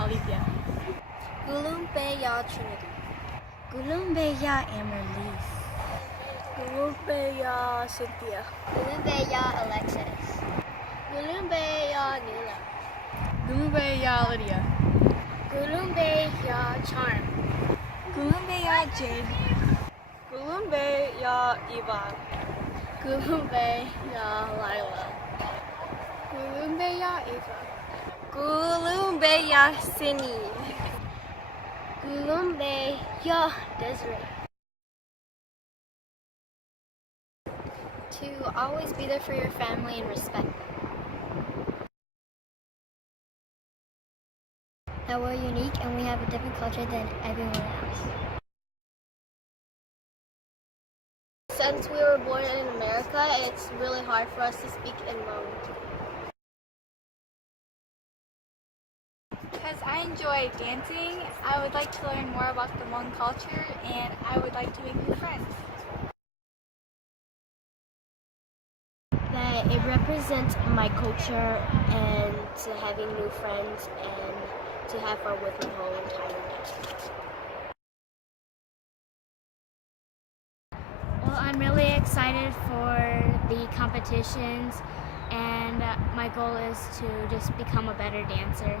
Alethea. Gulumbeya Trinity. Gulumbeya Amaryllis. Gulumbeya Cynthia. Gulumbeya Alexis. Gulumbeya Nila. Gulumbeya Lydia. Gulumbeya Charm. Gulumbeya Jade. Gulumbeya Ivan. Gulumbeya Lila. Gulumbeya Eva. Gulumbeya Sini. Gulumbeya Desiree. To always be there for your family and respect them. That we're unique and we have a different culture than everyone else. Since we were born in America, it's really hard for us to speak in Hmong. Because I enjoy dancing, I would like to learn more about the Hmong culture and I would like to make new friends. That it represents my culture and to having new friends and to have fun with my whole entire day. Well, I'm really excited for the competitions and my goal is to just become a better dancer.